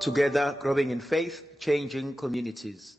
Together, growing in faith, changing communities.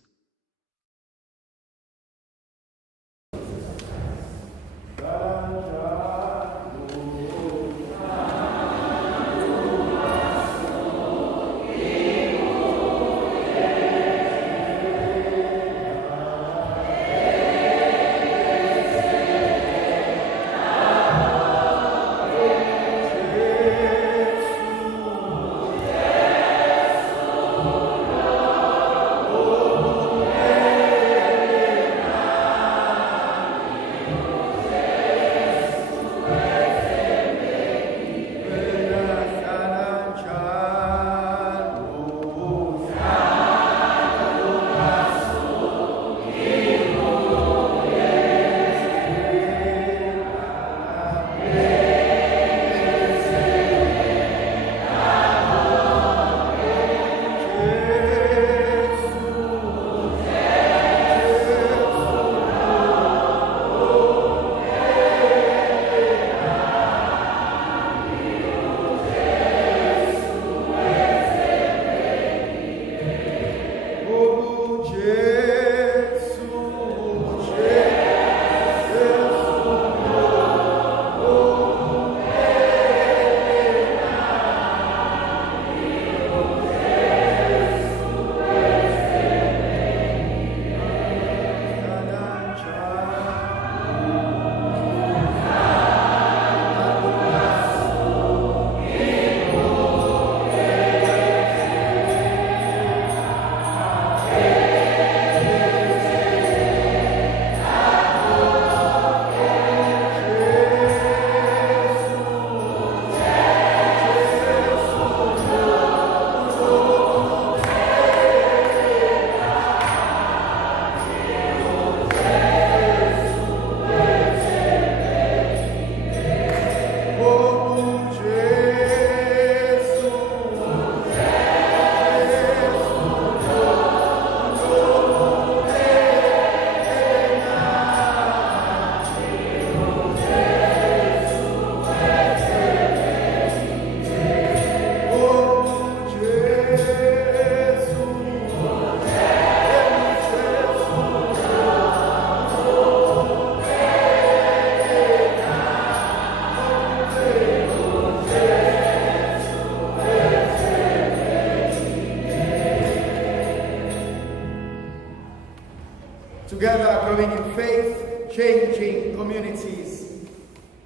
Together, growing in faith, changing communities.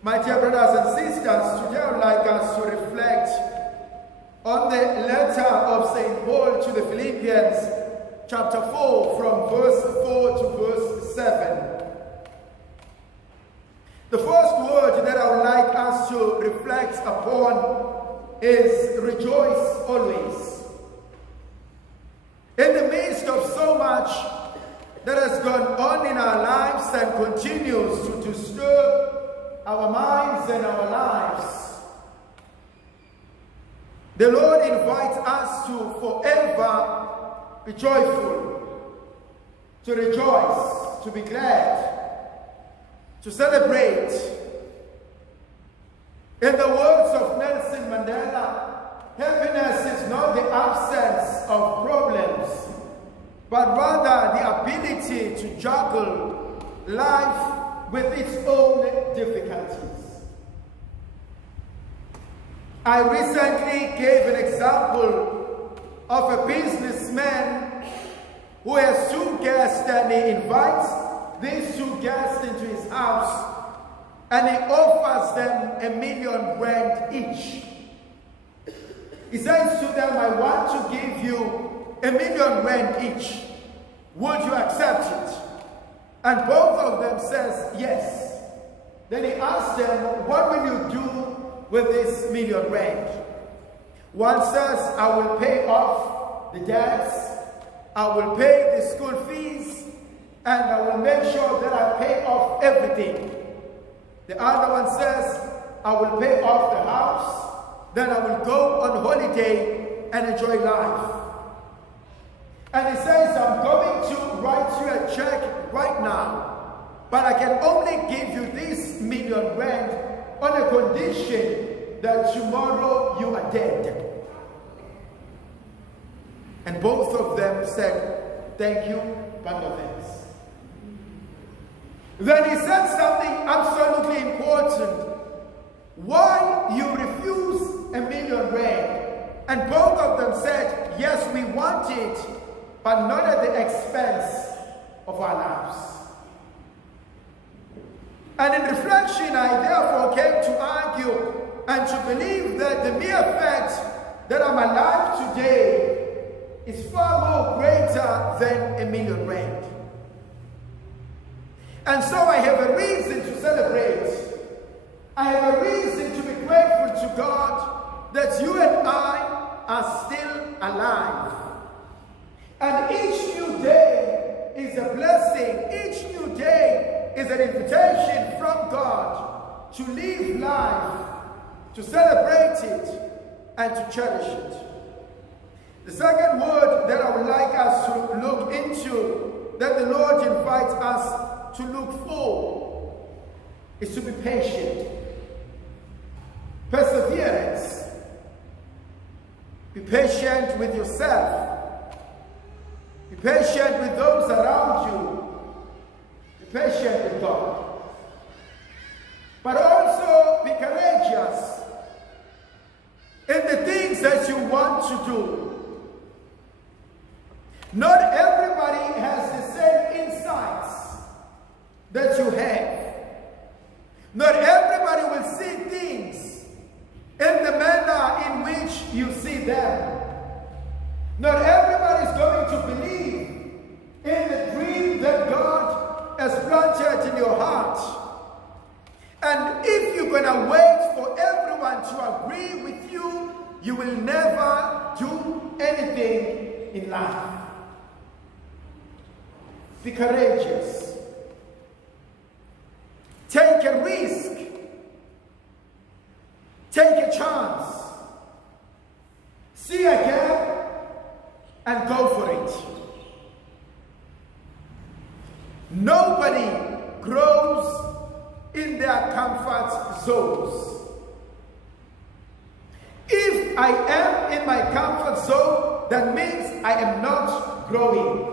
My dear brothers and sisters, today I would like us to reflect on the letter of St. Paul to the Philippians, chapter 4, from verse 4 to verse 7. The first word that I would like us to reflect upon is rejoice always. In the midst of so much that has gone on in our lives and continues to disturb our minds and our lives, the Lord invites us to forever be joyful, to rejoice, to be glad, to celebrate. In the words of Nelson Mandela, happiness is not the absence of problems, but rather the ability to juggle life with its own difficulties. I recently gave an example of a businessman who has two guests, and he invites these two guests into his house and he offers them R1 million each. He says to them, I want to give you R1 million each. Would you accept it? And both of them says yes. Then he asks them, what will you do with this R1 million? One says, I will pay off the debts, I will pay the school fees, and I will make sure that I pay off everything. The other one says, I will pay off the house, then I will go on holiday and enjoy life. And he says, I'm going to write you a check right now, but I can only give you this R1 million on a condition that tomorrow you are dead. And both of them said, thank you, but no thanks. Then he said something absolutely important. Why you refuse R1,000,000? And both of them said, yes, we want it, but not at the expense of our lives. And in reflection, I therefore came to argue and to believe that the mere fact that I'm alive today is far more greater than R1,000,000. And so I have a reason to celebrate. I have a reason to be grateful to God that you and I are still alive. And each new day is a blessing. Each new day is an invitation from God to live life, to celebrate it, and to cherish it. The second word that I would like us to look into, that the Lord invites us to look for, is to be patient. Perseverance. Be patient with yourself. Be patient with those around you. Be patient with God. But also be courageous in the things that you want to do. Not everybody has the same insights that you have. Not everybody will see things in the manner in which you see them. Not everybody is going to believe in the dream that God has planted in your heart. And if you're going to wait for everyone to agree with you, you will never do anything in life. Be courageous. Take a risk. Take a chance. See a gap and go for it. Nobody grows in their comfort zones. If I am in my comfort zone, that means I am not growing.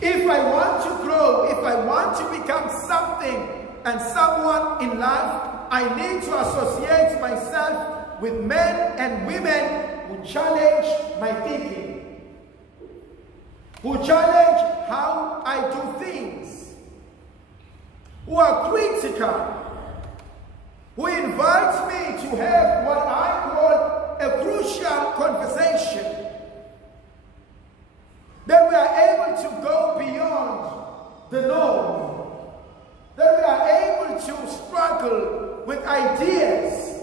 If I want to grow, if I want to become something and someone in life, I need to associate myself with men and women who challenge my thinking, who challenge how I do things, who are critical, who invite me to have what I call a crucial conversation, that we are able to go beyond the norm, that we are able to struggle with ideas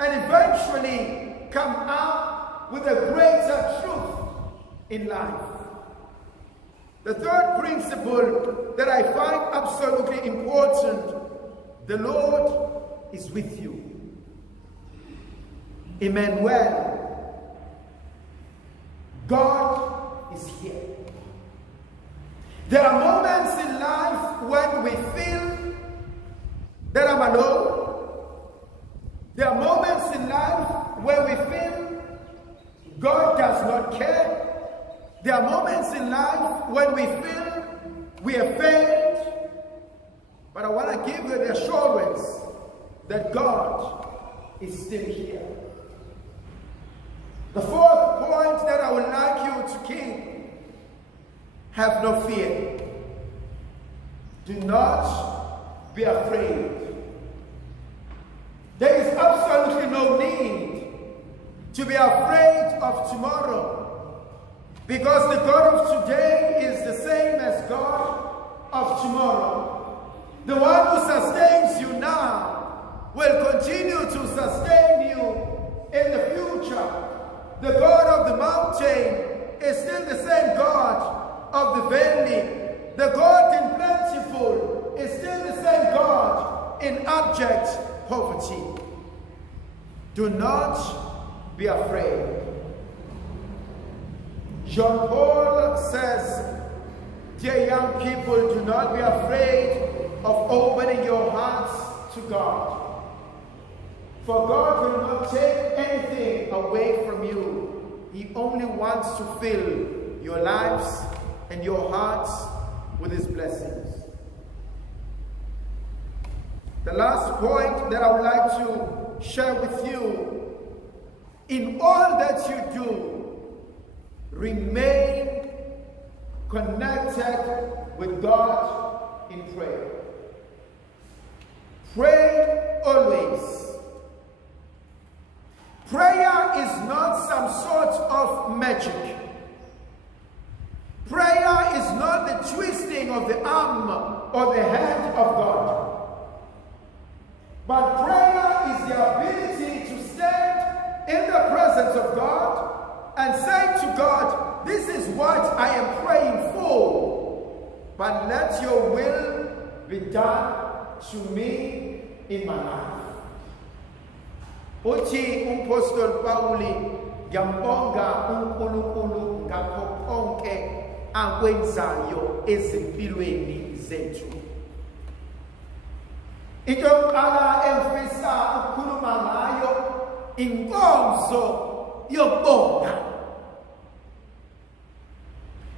and eventually come up with a greater truth in life. The third principle that I find absolutely important, the Lord is with you. Emmanuel, God is here. There are moments in life when we feel that I'm alone. There are moments in life where we feel God does not care. There are moments in life when we feel we have failed. But I want to give you the assurance that God is still here. The fourth point that I would like you to keep: have no fear. Do not be afraid. There is absolutely no need to be afraid of tomorrow, because the God of today is the same as God of tomorrow. The one who sustains you now will continue to sustain you in the future. The God of the mountain is still the same God of the valley. The God in plentiful is still the same God in abject poverty. Do not be afraid. Jean Paul says, dear young people, do not be afraid of opening your hearts to God. For God will not take anything away from you. He only wants to fill your lives and your hearts with his blessings. The last point that I would like to share with you, in all that you do, remain connected with God in prayer. Pray always. Prayer is not some sort of magic. Prayer is not the twisting of the arm or the hand of God. But prayer is the ability to stand in the presence of God and say to God, this is what I am praying for, but let your will be done to me in my life. Uthi umpostoli Pawuli, ngiyambonga uNkulunkulu ngakho konke akwenzayo ezimpilweni zethu. Into yokuqala engifisa ukukhuluma ngayo inkonzo yokubonga.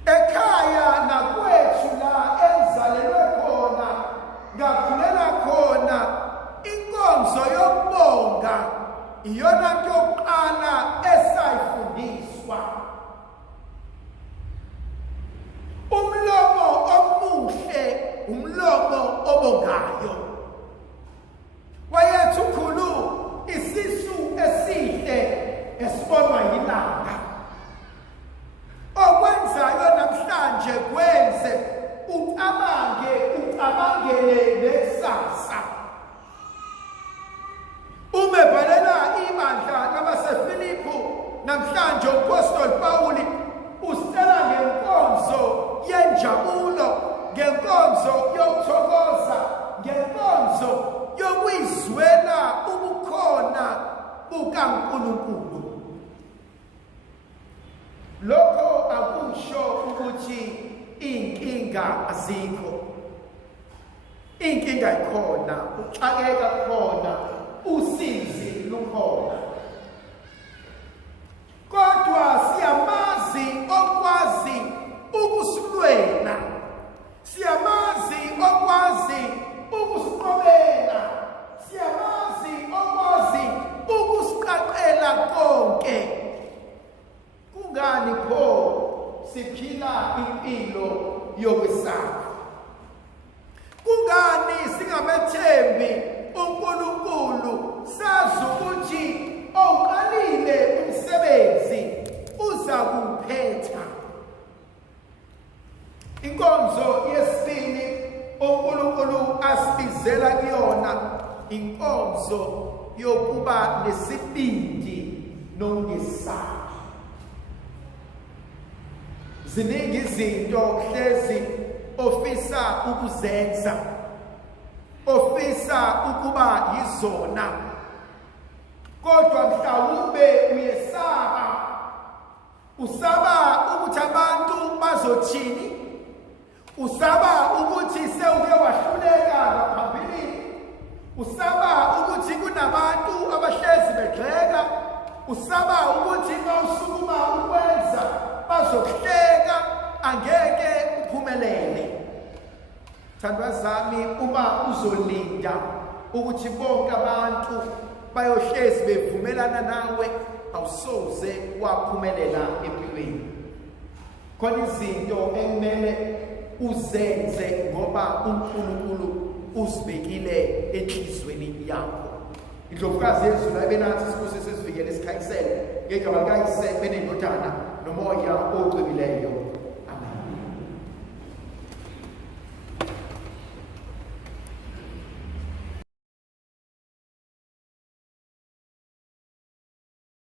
Ekhaya nakwethu la enzalelwe khona, ngakhulela khona, inkonzo yokubonga iyona nto yokuqala esayifundiswa. Umlomo omuhle umlomo obongayo. Wayethu khulu isisu esihle esibonwa yilanga. Okwenzayo namhlanje kwenze ucabangele nekusasa. Umebhalela ibandla labaseFilipi namhlanje uPostoli Pawuli usitela ngenkonzo yenjabulo, ngenkonzo yokuthokoza, ngenkonzo yokuyizwela ubukhona bukaNkulunkulu. Lokho akusho ukuthi inkinga azikho. Inkinga ikhona, uxakeka khona, usizi lukhona. Kodwa siyamazi okwazi ukusilwela. Siyamazi okwazi ukusiqobela. Siyamazi okwazi ukusiqaqela konke. Kungani pho siphila impilo yokwesaba? Kungani singamethembi uNkulunkulu sazi ukuthi awuqalile umsebenzi uza kuwuphetha? Inkonzo yesibili uNkulunkulu asibizela kuyona inkonzo yokuba nesibindi nokungesabi. Ziningi izinto hlezi ofisa ukuzenza, ofisa ukuba yizona, kodwa mhlawumbe uyesaba. Usaba ukuthi abantu bazothini, usaba ukuthi sewuke wahluleka ngaphambili, usaba ukuthi kunabantu abahlezi begxeka, usaba ukuthi mawusukuma ukwenza bazokuhleka, angeke uphumelele. Thandwa zami, uma uzolinda ukuthi bonke abantu bayohlezi bevumelana nawe, awusoze waphumelela empilweni. Khona izinto ekumele uzenze ngoba uNkulunkulu uzibekile enhlizweni yakho. Indlovukazi yezulu ayibenathi sibusiso sivikele sikhanyisele ngegama likaYise benendodana nomoya oqebileyo.